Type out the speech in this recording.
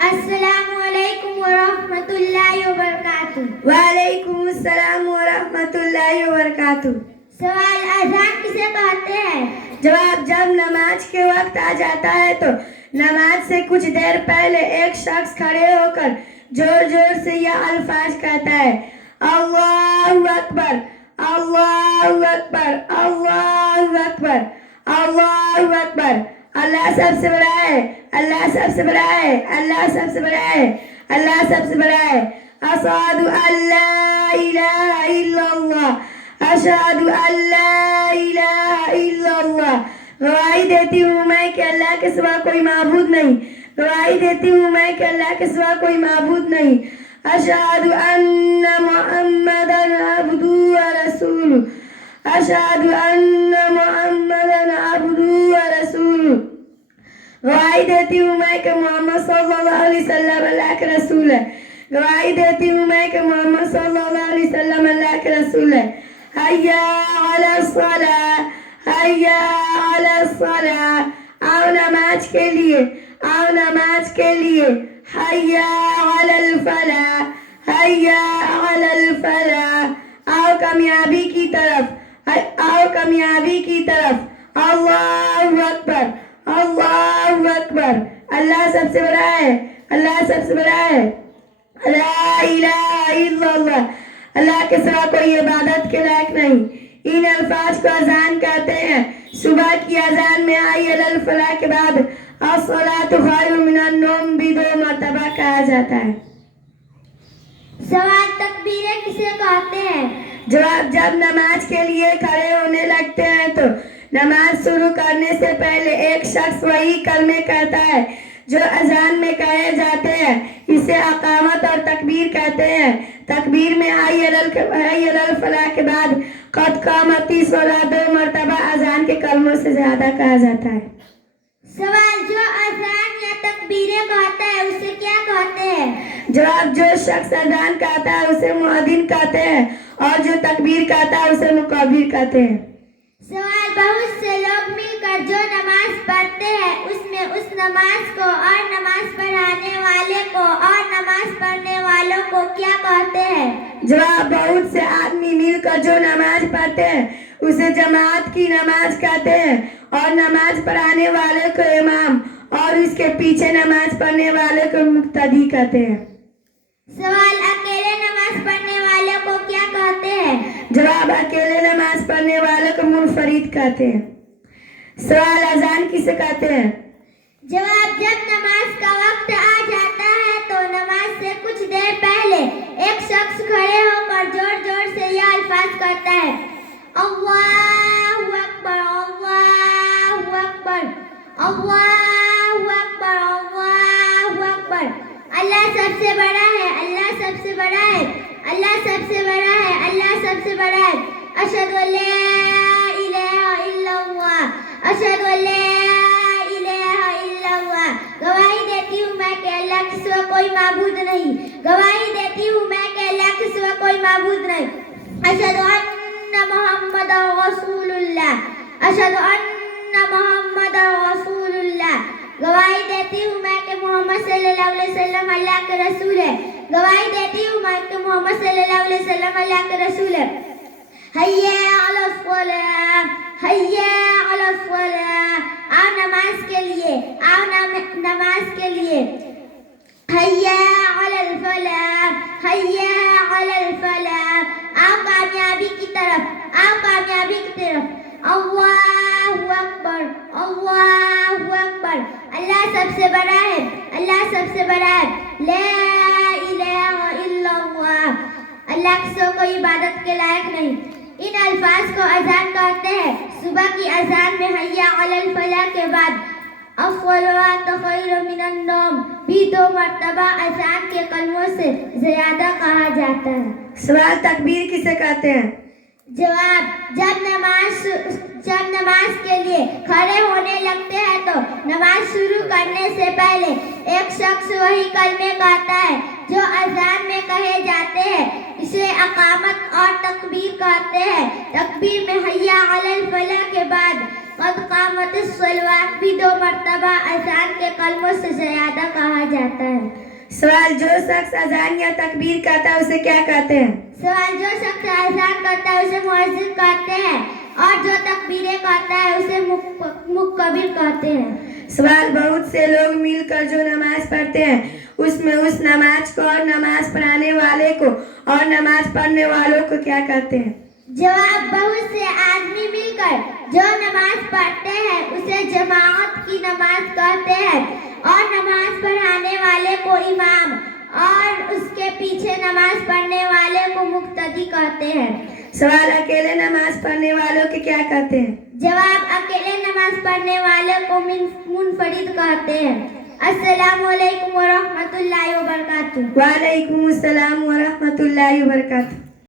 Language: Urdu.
السلام علیکم ورحمۃ اللہ وبرکاتہ۔ وعلیکم السلام ورحمۃ اللہ وبرکاتہ۔ سوال، اذان کسے کہتے ہیں؟ جواب، جب نماز کے وقت آ جاتا ہے تو نماز سے کچھ دیر پہلے ایک شخص کھڑے ہو کر زور زور سے یہ الفاظ کہتا ہے: اللہ اکبر، اللہ اکبر، اللہ اکبر، اللہ اکبر، اللہ سب سے بڑا ہے، اللہ سب سے بڑا ہے، اللہ سب سے بڑا ہے، اللہ سب سے بڑا ہے۔ اشہد ان لا الہ الا اللہ، اشہد ان لا الہ الا اللہ۔ گواہی دیتی ہوں میں کہ اللہ کے سوا کوئی معبود نہیں، گواہی دیتی ہوں میں کہ اللہ کے سوا کوئی معبود نہیں۔ اشہد ان محمدا عبدہ ورسولہ، اشہد ان محمدا عبدہ ورسولہ۔ گواہی دیتی ہوں میں کہ محمد صلی اللہ علیہ وسلم اللہ کے رسول ہے، گواہی دیتی ہوں میں کہ محمد صلی اللہ علیہ وسلم اللہ کے رسول ہے۔ حی علی الصلاۃ، حی علی الصلاۃ، آؤ نماز کے لیے، آؤ نماز کے لیے۔ حی علی الفلاح، حی علی الفلاح، آؤ کامیابی کی طرف، آؤ کامیابی کی طرف۔ اللہ اکبر، اللہ اکبر، اللہ سب سے بڑا ہے، اللہ سب سے بڑا ہے۔ لا الہ الا اللہ، اللہ کے سوا کوئی عبادت کے لائق نہیں۔ ان الفاظ کو اذان کہتے ہیں۔ صبح کی اذان میں حی علی الفلاح کے بعد الصلاۃ خیر من النوم بھی 2 مرتبہ کہا جاتا ہے۔ سوال، تکبیریں کسے کہتے ہیں؟ جواب، جب نماز کے لیے کھڑے ہونے لگتے ہیں تو نماز شروع کرنے سے پہلے ایک شخص وہی کلمے کہتا ہے جو اذان میں کہے جاتے ہیں، اسے اقامت اور تکبیر کہتے ہیں۔ تکبیر میں حی علی الفلاح کے بعد قد قامت الصلاۃ 2 مرتبہ اذان کے کلموں سے زیادہ کہا جاتا ہے۔ سوال، جو اذان یا تکبیریں کہتا ہے اسے کیا کہتے ہیں؟ جواب، جو شخص اذان کہتا ہے اسے مؤذن کہتے ہیں اور جو تکبیر کہتا ہے اسے مکبر کہتے ہیں۔ سوال، بہت سے لوگ مل کر جو نماز پڑھتے ہیں اس میں اس نماز کو اور نماز پڑھانے والے کو اور نماز پڑھنے والوں کو کیا کہتے ہیں؟ جواب، بہت سے آدمی مل کر جو نماز پڑھتے ہیں اسے جماعت کی نماز کہتے ہیں اور نماز پڑھانے والے کو امام اور اس کے پیچھے نماز پڑھنے والے کو مقتدی کہتے ہیں۔ سوال، اکیلے نماز پڑھنے والوں کو کیا کہتے ہیں؟ جواب، اکیلے نماز پڑھنے والے کو منفرد کہتے ہیں۔ سوال، اذان کسے کہتے ہیں؟ جواب، جب نماز کا وقت آ جاتا ہے تو نماز سے کچھ دیر پہلے ایک شخص کھڑے ہو کر زور زور سے یہ الفاظ کہتا ہے: اللہ اکبر، اللہ اکبر، اللہ اکبر، اللہ اکبر، اللہ سب سے بڑا ہے، اللہ سب سے بڑا ہے، اللہ سب سے بڑا ہے، اللہ سب سے بڑا ہے۔ اشہد ان لا الہ الا اللہ، اشہد ان لا الہ الا اللہ۔ گواہی دیتی ہوں میں کہ اللہ کے سوا کوئی معبود نہیں، گواہی دیتی ہوں میں کہ اللہ کے سوا کوئی معبود نہیں۔ اشہد ان محمد رسول اللہ، اشہد ان محمد رسول اللہ۔ گواہی دیتی ہوں میں کہ محمد صلی اللہ علیہ وسلم اللہ کے رسول ہے، گواہی دیتی ہوں میں کہ محمد صلی اللہ علیہ وسلم اللہ کے رسول ہے۔ حی علی الصلاۃ، حی علی الصلاۃ، آؤ نماز کے لیے، آؤ نماز کے لیے۔ حی علی الفلاح، حی علی الفلاح، آؤ کامیابی کی طرف، آؤ کامیابی کی طرف۔ اللہ اکبر، اللہ اکبر، اللہ سب سے بڑا ہے، اللہ سب سے بڑا ہے۔ لا الہ الا اللہ، اللہ کے سوا کوئی عبادت کے لائق نہیں۔ ان الفاظ کو اذان کہتے ہیں۔ صبح کی اذان میں حی علی الفلاح کے بعد الصلاۃ خیر من النوم بھی 2 مرتبہ اذان کے کلموں سے زیادہ کہا جاتا ہے۔ سوال، تکبیر کسے کہتے ہیں؟ جواب، جب نماز کے لیے کھڑے ہونے لگتے ہیں تو نماز شروع کرنے سے پہلے ایک شخص وہی کلمے کہتا ہے جو اذان میں کہے جاتے ہیں، اسے اقامت اور تکبیر کہتے ہیں۔ تکبیر میں حی علی الفلاح کے بعد قد قامت الصلوات بھی 2 مرتبہ اذان کے کلموں سے زیادہ کہا جاتا ہے. سوال: جو شخص اذان یا تکبیر کرتا ہے اسے کیا کہتے ہیں؟ سوال: جو شخص اذان کرتا ہے اسے مؤذن کہتے ہیں اور جو تکبیریں کرتا ہے اسے مکبر کہتے ہیں. سوال: بہت سے لوگ مل کر جو نماز پڑھتے ہیں اس میں اس نماز کو اور نماز پڑھانے والے کو اور نماز پڑھنے والوں کو کیا کہتے ہیں؟ جواب: بہت سے آدمی مل کر جو نماز پڑھتے ہیں اسے جماعت کی نماز کہتے ہیں اور نماز پڑھانے والے کو امام اور اس کے پیچھے نماز پڑھنے والے کو مقتدی کہتے ہیں. سوال: اکیلے نماز پڑھنے والوں کے کیا کہتے ہیں؟ جواب: اکیلے نماز پڑھنے والے کو منفرد کہتے ہیں. السلام علیکم ورحمۃ اللہ وبرکاتہ. وعلیکم السلام ورحمۃ اللہ وبرکاتہ.